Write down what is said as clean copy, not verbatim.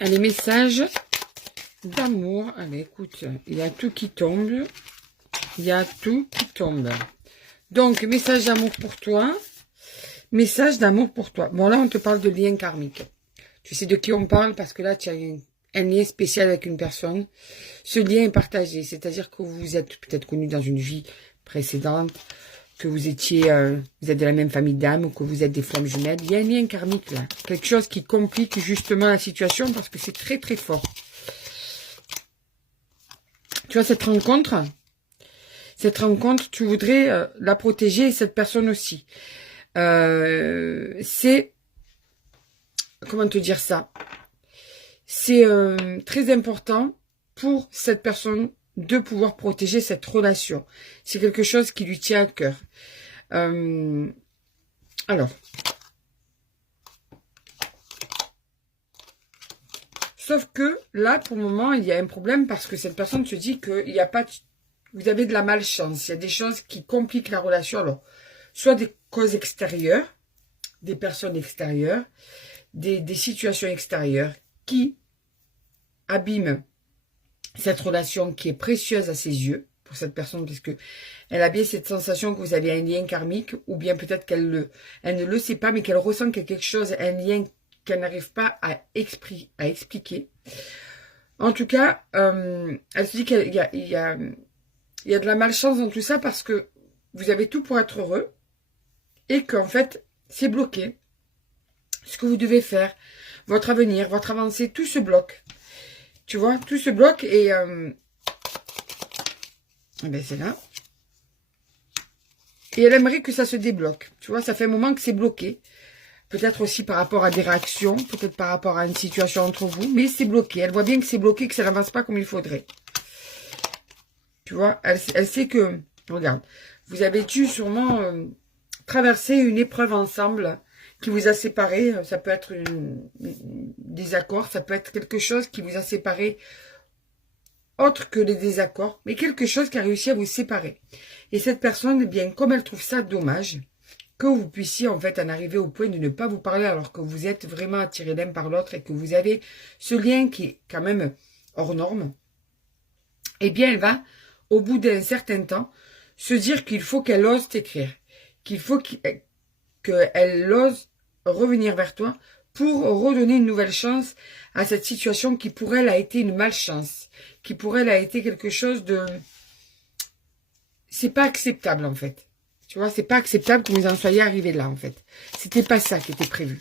Allez, message d'amour. Allez, écoute, il y a tout qui tombe. Il y a tout qui tombe. Donc, message d'amour pour toi. Message d'amour pour toi. Bon, là, on te parle de lien karmique. Tu sais de qui on parle parce que là, tu as un lien spécial avec une personne. Ce lien est partagé. C'est-à-dire que vous êtes peut-être connus dans une vie précédente, que vous êtes de la même famille d'âme ou que vous êtes des flammes jumelles. Il y a un lien karmique là. Quelque chose qui complique justement la situation parce que c'est très très fort. Tu vois cette rencontre, tu voudrais la protéger et cette personne aussi. C'est, comment te dire ça? C'est très important pour cette personne de pouvoir protéger cette relation. C'est quelque chose qui lui tient à cœur. Alors, sauf que là, pour le moment, il y a un problème parce que cette personne se dit qu'il n'y a pas... Vous avez de la malchance. Il y a des choses qui compliquent la relation. Alors, soit des causes extérieures, des personnes extérieures, des situations extérieures qui abîment cette relation qui est précieuse à ses yeux pour cette personne parce que elle a bien cette sensation que vous avez un lien karmique ou bien peut-être qu'elle ne le sait pas mais qu'elle ressent qu'il y a quelque chose, un lien qu'elle n'arrive pas à expliquer. En tout cas, elle se dit qu'il y a de la malchance dans tout ça parce que vous avez tout pour être heureux et qu'en fait, c'est bloqué. Ce que vous devez faire, votre avenir, votre avancée, tout se bloque. Tu vois, tout se bloque et ben c'est là. Et elle aimerait que ça se débloque. Tu vois, ça fait un moment que c'est bloqué. Peut-être aussi par rapport à des réactions, peut-être par rapport à une situation entre vous, mais c'est bloqué. Elle voit bien que c'est bloqué, que ça n'avance pas comme il faudrait. Tu vois, elle sait que, regarde, vous avez dû sûrement traverser une épreuve ensemble qui vous a séparés. Ça peut être des accords, ça peut être quelque chose qui vous a séparés autre que les désaccords, mais quelque chose qui a réussi à vous séparer. Et cette personne, eh bien, comme elle trouve ça dommage, que vous puissiez en fait en arriver au point de ne pas vous parler alors que vous êtes vraiment attirés l'un par l'autre et que vous avez ce lien qui est quand même hors norme, eh bien, elle va, au bout d'un certain temps, se dire qu'il faut qu'elle ose t'écrire, qu'il faut qu'elle ose revenir vers toi pour redonner une nouvelle chance à cette situation qui pour elle a été une malchance, qui pour elle a été quelque chose de... C'est pas acceptable en fait. Tu vois, c'est pas acceptable que vous en soyez arrivé là en fait. C'était pas ça qui était prévu.